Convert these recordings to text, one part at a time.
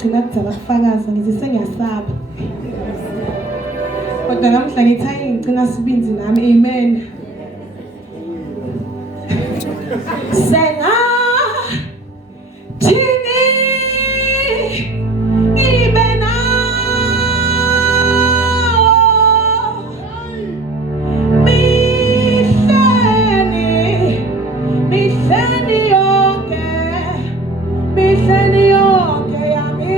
ngagcina kudzala kufakaza ngithi sengiyasaba. Kodwa namhla ngithi hayi ngicina sibinzi nami. Amen. Senga thini ibe nawo mihleni yonke yami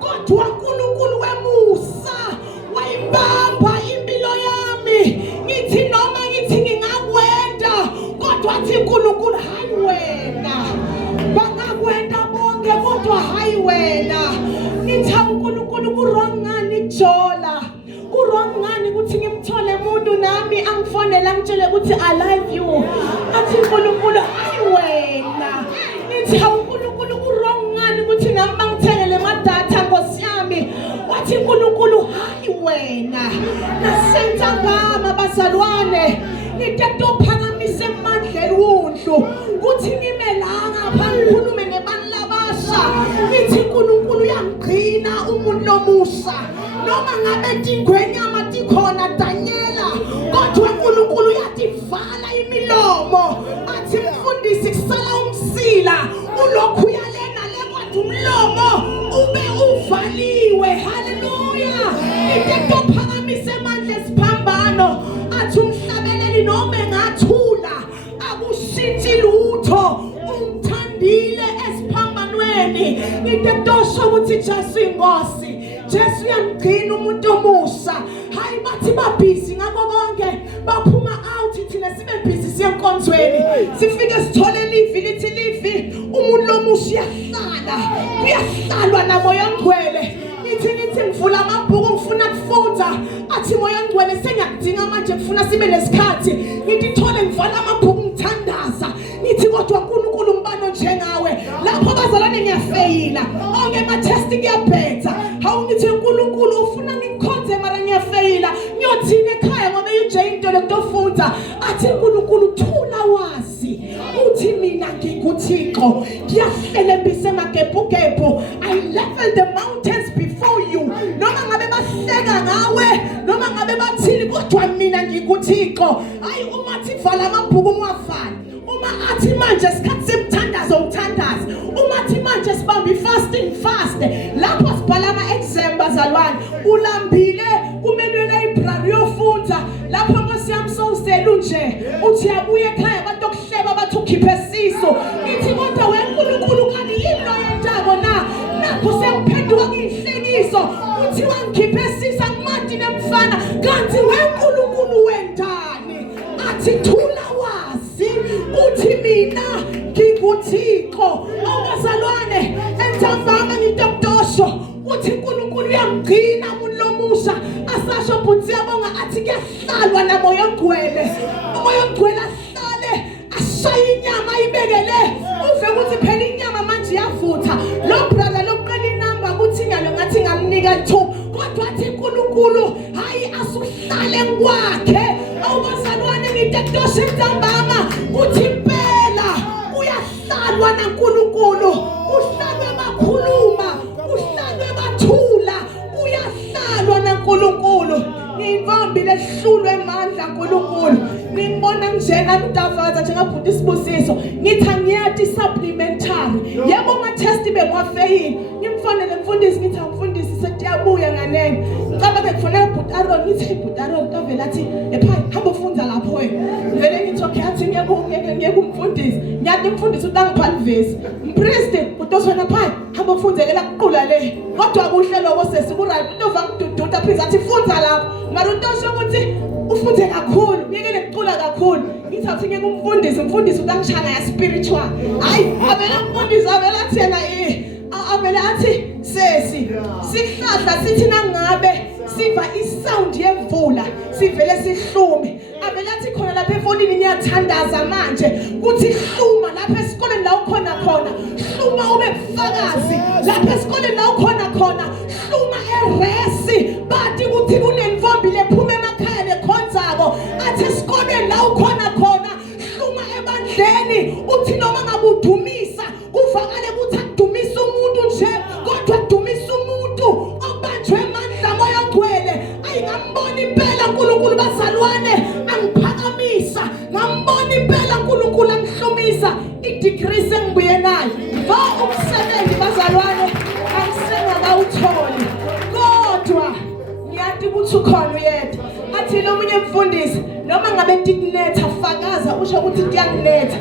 Kodwa uNkulunkulu wemusa wayibamba impilo yami wangani ukuthi ngimthole umuntu nami angifonela ngitshele ukuthi I love you. Athi uNkulunkulu hayi wena. Nithi uNkulunkulu ku-wrong ngani ukuthi nami bangithengele amadatha Nkosi yami. Wathi uNkulunkulu hayi wena. Nasentambama bazalwane. Ngithethe uphakamise emandleni wundlu ukuthi ngimelanga phambi khulume nebani labasha. Nithi uNkulunkulu uyangqina umuntu omusha. Noma ngabe tingwenyama tikhona Daniela kodwa uNkulunkulu uyativala imilomo athi mfundisi kusala umsila ulokhu uyalena le kwathi umlomo ube uvaliwe. Haleluya. Into phakamise amandla esiphambano athi umhlabeleli noma engathula akushithi lutho umthandile esiphambanweni. Into sho ukuthi Jesu inkosi. Jesu uyamgcina umuntu omusha. Hayi bathi babhizi ngakho konke baphuma out thina sibe busy siye enkonzweni. Sifike sithole livi lithi livi umuntu omusha uyahlalwa namoya ongcwele. Nithi ngivula amabhuku ngifuna ukufunda athi moya ongcwele sengiyakudinga manje ngifuna sibe lesikhathi. Nithi thole ngivala amabhuku ngithandaza. Nithi kodwa uNkulunkulu umbano njengawe lapho bazalwane ngiyafeyila onke ama test ngiyabhetha. Hawu nithi uNkulunkulu ufuna ngikukhonze mara ngiyafeyila ngiyothina ekhaya ngoba uje into lokufunda athi uNkulunkulu thula wazi uthi mina ngikuThixo ngiyahlelembisa emagebhugebhu. I level the mountains before you. Noma ngabe bahleka ngawe noma ngabe bathini kodwa mina ngikuThixo. Hayi uma thi vala amabhuku ungafali. Uma athi manje isikhathi semthandazo uthandaza. Uma athi manje sibambe fasting fast. Lapho sibhala ama-exam bazalwane. Ulambile kumele library yofunda. Lapho Nkosi yami sowusela nje. Uthi abuye ekhaya abantu okuhleba bathi ukhiphe siso. Nithi kodwa weNkulunkulu kani yini lo yentabo na? Nakho sengiphenduka ngihlekiso. Uthi wangikhiphe siso angimandi nemfana. Kanti weNkulunkulu wendani. Athi thula wazi. Uthi mina ngikuThixo. Abazalwane entambama ngidokdosho. Uthi uNkulunkulu uyamgcina umuntu lomusha. Asasho bhuti yabonga athi kuyahlalwa namoya ongcwele. Umoya ongcwele ahlale ashaye inyama ayibekele. Uve ukuthi phela inyama manje iyavutha. Lo brother lokuqala inamba kuthi ngalo ngathi ngamnika 2 kodwa athi uNkulunkulu hayi asuhlale kwakhe. Awubazalwane ngidokdosho entambama uthi impela uyahlalwa naNkulunkulu. Uhlalwe bakhuluma, uhlalwe bathula, uyahlalwa naNkulunkulu. Ngivambi lehlulwe emandla uNkulunkulu. Ngibona njena mdavaza njengabhuti Sibusiso. Ngithi ngiyati supplementary. Yebo ma test bengwafeyini. Ngimfanele mfundisi ngithi umfundisi setiyabuya nganene. Ngicabanga kufanele ubhuti Aaron ngithi ubhuti Aaron tovela athi ephaya hamba ufunda lapho wena. Vele ngithi okay athi ngeke umfundisi. Ngiyathi umfundisi utangiphala ivesi. Mpriest utosona phaya hamba ufundela kuqula le. Kodwa akuhlelo bosesi ku right utova kudududa please athi funda lapho. Mara utosho ukuthi ufunde kakhulu ngeke kucula kakhulu. Ngithi athi ngeke umfundisi utangishana ya spiritual. Hayi avela umfundisi avela athi yena avela athi sesi sihlahla sithi nangabe siva isound yemvula sivele sihlume. Avela athi khona lapha efonini ngiyathandaza manje kuthi hluma lapha esikoleni la ukhona khona hluma ube bufakazi lapha esikoleni la ukhona khona hluma eresi bathi kuthi kunemvombi lephuma emakhaya lekhonzako athi esikoleni la ukhona khona hluma ebandleni uthi noma ngabudumisa kuvakale ukuthi akudumisa umuntu nje kodwa akudumisa umuntu obanjwe amandla moya ongcwele. Ayingamboni impela uNkulunkulu bazalwane angiphakamisa ngamboni impela uNkulunkulu angihlumisa i-degree sengibuye nayo umsebenzi bazalwane angisengakawutholi kodwa ngiyathi ukuthi ukhona uyedwa athi lo munye mfundisi noma ngabe tikunetha fakaza usho ukuthi tiyakunetha.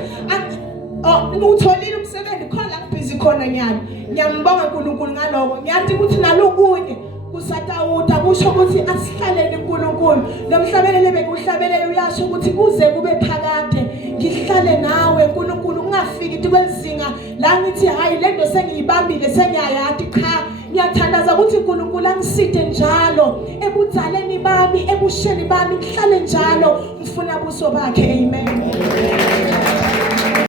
Ngutholile umsebenzi khona la busy khona nyana. Ngiyambonga uNkulunkulu ngaloko. Ngiyathi ukuthi nalokunye kusatawuta kusho ukuthi asihlalele uNkulunkulu. Nomhlabelele bekuhlabelele uyasho ukuthi kuze kube phakade ngihlale nawe uNkulunkulu ungafiki kwezinga la ngithi hayi lento sengiyibambile sengiyayati cha. Ngiyathandaza ukuthi uNkulunkulu angiside njalo ebuthi ebuzaleni bami ebusheni bami ngihlale njalo ngifuna ubuso bakhe. Amen.